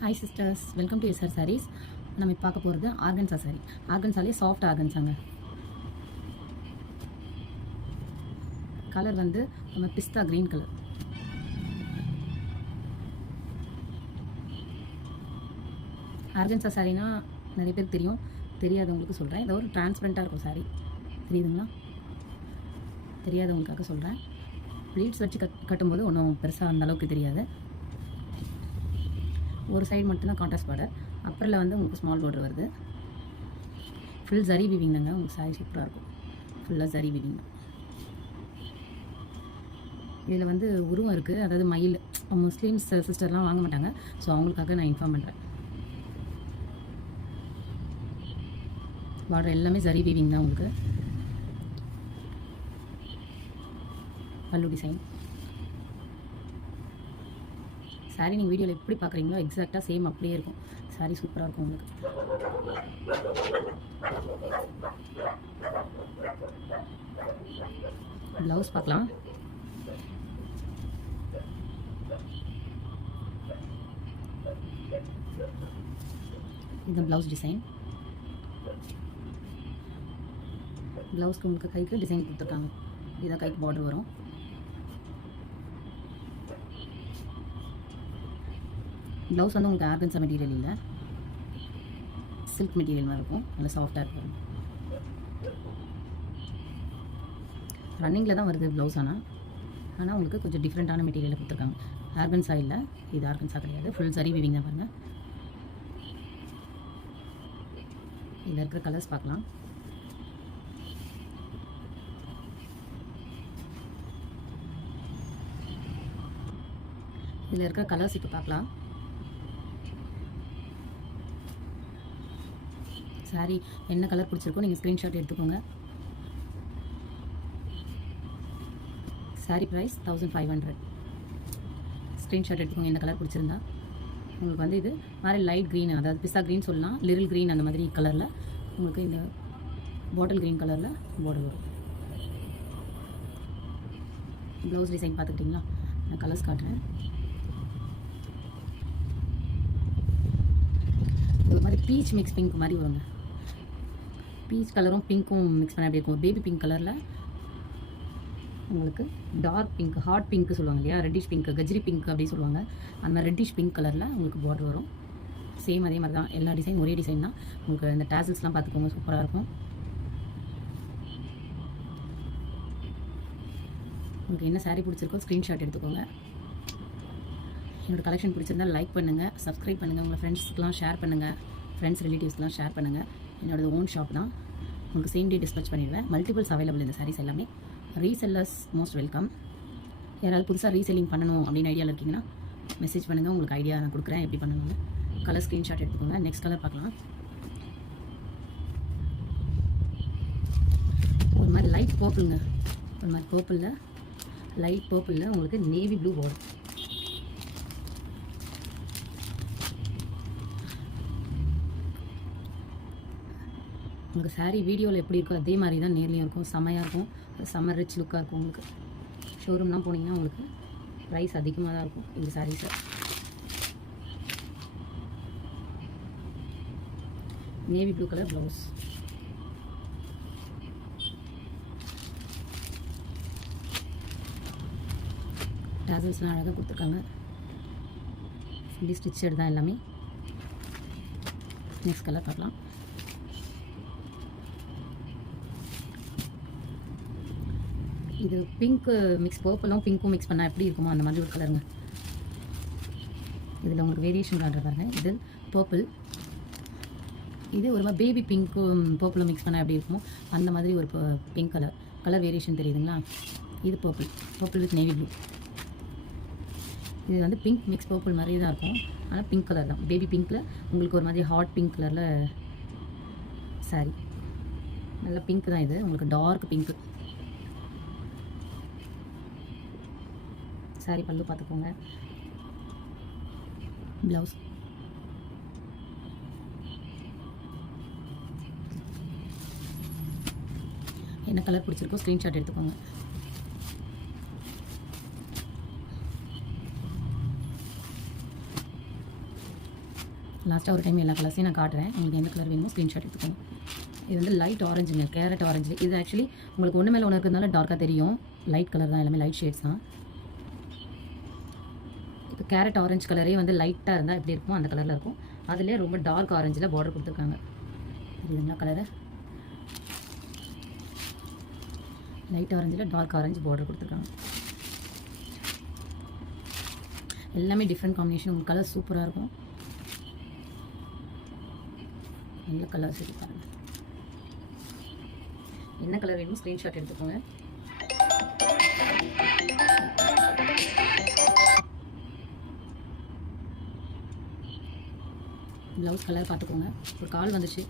Hi sisters, welcome to SR sarees. நம்ம இப்போ பார்க்க போகிறது ஆர்கன்சா சாரீ. ஆர்கன்சாலே சாஃப்ட் ஆர்கன்சாங்க. கலர் வந்து நம்ம பிஸ்தா க்ரீன் கலர். ஆர்கன்சா சாரீனா நிறைய பேருக்கு தெரியும், தெரியாதவங்களுக்கு சொல்கிறேன். இது ஒரு டிரான்ஸ்பரண்ட்டாக இருக்கும் சாரீ, தெரியுதுங்களா? தெரியாதவங்களுக்காக சொல்கிறேன். ப்ளீட்ஸ் வச்சு கட்டும்போது ஒன்றும் பெருசாக அந்த அளவுக்கு தெரியாது. ஒரு சைடு மட்டும்தான் கான்ட்ராஸ்ட் பார்டர், அப்புறம் வந்து உங்களுக்கு ஸ்மால் பார்டர் வருது. ஃபுல் ஜரி வீவிங் தாங்க. உங்களுக்கு சாரி சூப்பராக இருக்கும். ஃபுல்லாக ஜரி வீவிங் தான். இதில் வந்து உருவம் இருக்குது, அதாவது மயில். முஸ்லீம்ஸ் சிஸ்டர்லாம் வாங்க மாட்டாங்க, ஸோ அவங்களுக்காக நான் இன்ஃபார்ம் பண்ணுறேன். பார்டர் எல்லாமே ஜரி வீவிங் தான். உங்களுக்கு பல்லு டிசைன். சாரீ நீங்கள் வீடியோவில் எப்படி பார்க்குறீங்களோ எக்ஸாக்டாக சேம் அப்படியே இருக்கும். சாரீ சூப்பராக இருக்கும் உங்களுக்கு. ப்ளவுஸ் பார்க்கலாம். இது ப்ளவுஸ் டிசைன். ப்ளவுஸ்க்கு உங்களுக்கு கைக்கு டிசைன் கொடுத்துருக்காங்க. இதான் கைக்கு பார்டர் வரும். ப்ளவுஸ் வந்து உங்களுக்கு ஆர்கன்சா மெட்டீரியல் இல்லை, சில்க் மெட்டீரியல் மாதிரி இருக்கும். நல்லா சாஃப்டாக இருக்கும். ரன்னிங்கில் தான் வருது ப்ளவுஸ். ஆனால் உங்களுக்கு கொஞ்சம் டிஃப்ரெண்ட்டான மெட்டீரியலை கொடுத்துருக்காங்க. ஆர்கன்சா இல்லை, இது ஆர்கன்சா கிடையாது. ஃபுல் சரி வீவிங் தான். பாருங்கள், இதில் இருக்கிற கலர்ஸ் பார்க்கலாம். இதில் இருக்கிற கலர்ஸ் இப்போ பார்க்கலாம். சாரி என்ன கலர் பிடிச்சிருக்கோ நீங்கள் ஸ்க்ரீன்ஷாட் எடுத்துக்கோங்க. Sorry price 1500. ஸ்க்ரீன்ஷாட் எடுத்துக்கோங்க என்ன கலர் பிடிச்சிருந்தா. உங்களுக்கு வந்து இது மாதிரி லைட் க்ரீன், அதாவது பிஸ்தா க்ரீன் சொல்லலாம், லிரில் க்ரீன், அந்த மாதிரி கலரில் உங்களுக்கு இந்த பாட்டில் க்ரீன் கலரில் பார்டர் வரும். ப்ளவுஸ் டிசைன் பார்த்துக்கிட்டிங்களா? நான் கலர்ஸ் காட்டுறேன். ஒரு மாதிரி பீச் மிக்ஸ் பிங்க் மாதிரி வருங்க. பீச் கலரும் பிங்க்கும் மிக்ஸ் பண்ண அப்படி இருக்கும். பேபி பிங்க் கலரில் உங்களுக்கு டார்க் பிங்க், ஹாட் பிங்க் சொல்லுவாங்க இல்லையா, ரெட்டிஷ் பிங்க், கஜ்ரி பிங்க் அப்படி சொல்லுவாங்க. அந்த மாதிரி ரெட்டிஷ் பிங்க் கலரில் உங்களுக்கு பார்டர் வரும். சேம் அதே மாதிரி தான். எல்லா டிசைன் ஒரே டிசைன் தான். உங்களுக்கு இந்த டேசல்ஸ்லாம் பார்த்துக்கோங்க, சூப்பராக இருக்கும். உங்களுக்கு என்ன சாரீ பிடிச்சிருக்கோ ஸ்க்ரீன்ஷாட் எடுத்துக்கோங்க. என்னோடய கலெக்ஷன் பிடிச்சிருந்தால் லைக் பண்ணுங்கள், சப்ஸ்கிரைப் பண்ணுங்கள், உங்கள் ஃப்ரெண்ட்ஸ்க்கெலாம் ஷேர் பண்ணுங்கள், ஃப்ரெண்ட்ஸ் ரிலேட்டிவ்ஸ்லாம் ஷேர் பண்ணுங்கள். என்னோடய ஓன் ஷாப் தான். உங்களுக்கு சேம் டே டிஸ்பேச் பண்ணிடுவேன். மல்டிபிள்ஸ் அவைலபிள் இந்த சாரீஸ் எல்லாமே. Resellers most welcome. யாராவது புதுசாக ரீசெல்லிங் பண்ணணும் அப்படின்னு ஐடியாவில் இருக்கீங்கன்னா மெசேஜ் பண்ணுங்கள். உங்களுக்கு ஐடியா நான் கொடுக்குறேன் எப்படி பண்ணணும்னு. கலர் ஸ்க்ரீன்ஷாட் எடுத்துக்கோங்க. நெக்ஸ்ட் கலர் பார்க்கலாம். ஒரு மாதிரி லைட் பர்பிளுங்க. ஒரு மாதிரி பர்பிளில், லைட் பர்பிளில் உங்களுக்கு நேவி ப்ளூ பார்டர். உங்களுக்கு சாரீ வீடியோவில் எப்படி இருக்கோ அதே மாதிரி தான் நேர்லையும் இருக்கும். செம்மையாக இருக்கும். செம்ம ரிச் லுக்காக இருக்கும். உங்களுக்கு ஷோரூம்லாம் போனீங்கன்னா உங்களுக்கு ப்ரைஸ் அதிகமாக தான் இருக்கும் இந்த சாரீஸை. Navy blue colour blouse. டேசல்ஸ்லாம் அழகாக கொடுத்துருக்காங்க. ஃபுல்லி ஸ்டிச்சட் தான் எல்லாமே. நெக்ஸ்ட் கலர் பார்க்கலாம். இது பிங்க் மிக்ஸ், பர்பிளும் பிங்க்கும் மிக்ஸ் பண்ணால் எப்படி இருக்குமோ அந்த மாதிரி ஒரு கலருங்க. இதில் உங்களுக்கு வேரியேஷன் காட்டுற பாருங்க. இது பர்பிள், இது ஒரு மாதிரி பேபி பிங்க்கும் பர்பிளும் மிக்ஸ் பண்ணால் எப்படி இருக்குமோ அந்த மாதிரி ஒரு பிங்க் கலர் வேரியேஷன் தெரியுதுங்களா? இது பர்பிள் வித் நேவி ப்ளூ. இது வந்து பிங்க் மிக்ஸ் பர்பிள் மாதிரி தான் இருக்கும், ஆனால் பிங்க் கலர் தான். பேபி பிங்க்கில் உங்களுக்கு ஒரு மாதிரி ஹாட் பிங்க் கலரில் சாரி. நல்ல பிங்க் தான் இது, உங்களுக்கு டார்க் பிங்க்கு. சாரி பல்லு பார்த்துக்கோங்க. ப்ளவுஸ். என்ன கலர் பிடிச்சிருக்கோ ஸ்க்ரீன்ஷாட் எடுத்துக்கோங்க. லாஸ்ட்டாக ஒரு டைம் எல்லா கலர்ஸையும் நான் காட்டுறேன். உங்களுக்கு எந்த கலர் வேணுமோ ஸ்க்ரீன்ஷாட் எடுத்துக்கோங்க. இது வந்து லைட் ஆரஞ்சுங்க, கேரட் ஆரஞ்சு. இது ஆக்சுவலி உங்களுக்கு ஒன்று மேலே ஒன்று இருக்கிறதுனால டார்க்காக தெரியும். லைட் கலர் தான், எல்லாமே லைட் ஷேட்ஸ் தான். இப்போ கேரட் ஆரஞ்சு கலரே வந்து லைட்டாக இருந்தால் எப்படி இருக்குமோ அந்த கலரில் இருக்கும். அதிலே ரொம்ப டார்க் ஆரஞ்சில் பார்டர் கொடுத்துருக்காங்க. இதுங்களா கலரு லைட் ஆரஞ்சில் டார்க் ஆரஞ்சு பார்டர் கொடுத்துருக்காங்க. எல்லாமே டிஃப்ரெண்ட் காம்பினேஷன். உங்களுக்கு கலர் சூப்பராக இருக்கும். நல்ல கலர்ஸ் இருக்கு பாருங்கள். என்ன கலர் வேணுமோ ஸ்க்ரீன்ஷாட் எடுத்துக்கோங்க. ப்ளவுஸ் கலர் பார்த்துக்கோங்க. ஒரு கால் வந்துச்சு,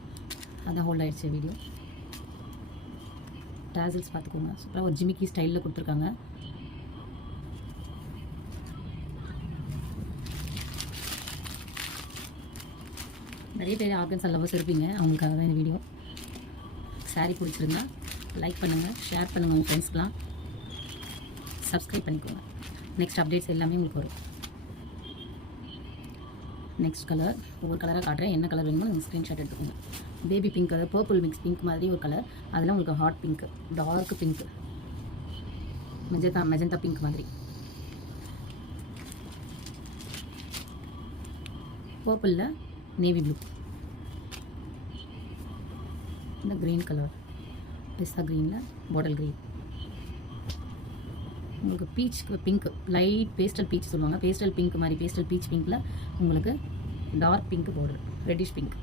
அதான் ஹோல்ட் ஆகிடுச்சு வீடியோ. டேசல்ஸ் பார்த்துக்கோங்க. சூப்பராக ஒரு ஜிமிக்கி ஸ்டைலில் கொடுத்துருக்காங்க. நிறைய பேர் ஆர்கன்ஸ் லவர்ஸ் இருப்பீங்க, அவங்களுக்காக தான் இந்த வீடியோ. சாரீ பிடிச்சிருந்தா லைக் பண்ணுங்கள், ஷேர் பண்ணுங்கள் உங்கள் ஃப்ரெண்ட்ஸ்க்கெலாம். சப்ஸ்கிரைப் பண்ணிக்கோங்க. நெக்ஸ்ட் அப்டேட்ஸ் எல்லாமே உங்களுக்கு வரும். நெக்ஸ்ட் கலர் ஒவ்வொரு கலராக காட்டுறேன். என்ன கலர் வேணுமோ நீங்கள் ஸ்க்ரீன்ஷாட் எடுத்துக்கோங்க. Baby pink colour, purple mix pink மாதிரி ஒரு கலர். அதெல்லாம் உங்களுக்கு hot pink, dark pink, magenta pink மாதிரி. பர்பிளில் நேவி ப்ளூ, இந்த க்ரீன் கலர் பிஸ்தா க்ரீனில் பாட்டில் க்ரீன். உங்களுக்கு peach pink, light pastel peach சொல்லுவாங்க. பேஸ்டல் பிங்க் மாதிரி பேஸ்டல் பீச் பிங்க்கில் உங்களுக்கு dark pink border, reddish pink.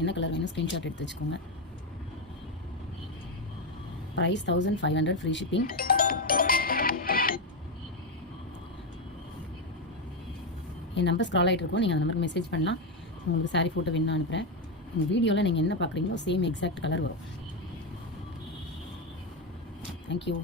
என்ன கலர் வேணும் ஸ்க்ரீன்ஷாட் எடுத்து வச்சுக்கோங்க. Price 1500, free shipping. என் நம்பர் ஸ்க்ரால் ஆகிட்டு இருக்கும். நீங்கள் அந்த நம்பருக்கு மெசேஜ் பண்ணலாம். உங்களுக்கு சாரீ ஃபோட்டோ வேணும்னு அனுப்புகிறேன். உங்கள் வீடியோவில் நீங்கள் என்ன பார்க்குறீங்களோ சேம் எக்ஸாக்ட் கலர் வரும். தேங்க்யூ.